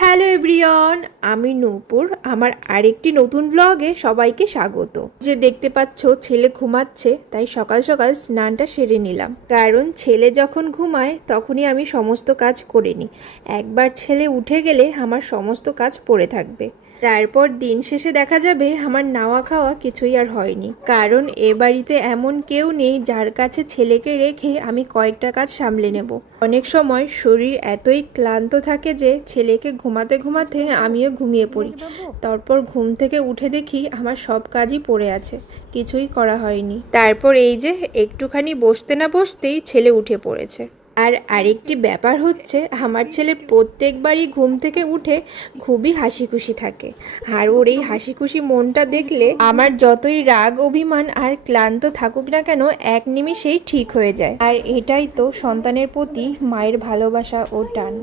Hello everyone, আমি নূপুর। আমার আরেকটি নতুন ব্লগে সবাইকে স্বাগত। যে দেখতে পাচ্ছ ছেলে ঘুমাচ্ছে, তাই সকাল সকাল স্নানটা সেরে নিলাম। কারণ ছেলে যখন ঘুমায় তখনই আমি সমস্ত কাজ করে নিই। একবার ছেলে উঠে গেলে আমার সমস্ত কাজ পড়ে থাকবে। তারপর দিন শেষে দেখা যাবে আমার নাওয়া খাওয়া কিছুই আর হয়নি। কারণ এ বাড়িতে এমন কেউ নেই যার কাছে ছেলেকে রেখে আমি কয়েকটা কাজ সামলে নেব। অনেক সময় শরীর এতই ক্লান্ত থাকে যে ছেলেকে ঘুমাতে ঘুমাতে আমিও ঘুমিয়ে পড়ি। তারপর ঘুম থেকে উঠে দেখি আমার সব কাজই পড়ে আছে, কিছুই করা হয়নি। তারপর এই যে একটুখানি বসতে না বসতেই ছেলে উঠে পড়েছে। আর আরেকটি ব্যাপার হচ্ছে, আমার ছেলে প্রত্যেকবারই ঘুম থেকে উঠে খুবই হাসি খুশি থাকে। আর ওর এই হাসি খুশি মনটা দেখলে আমার যতই রাগ অভিমান আর ক্লান্ত থাকুক না কেন এক নিমিষেই ঠিক হয়ে যায়। আর এটাই তো সন্তানের প্রতি মায়ের ভালোবাসা ও টান।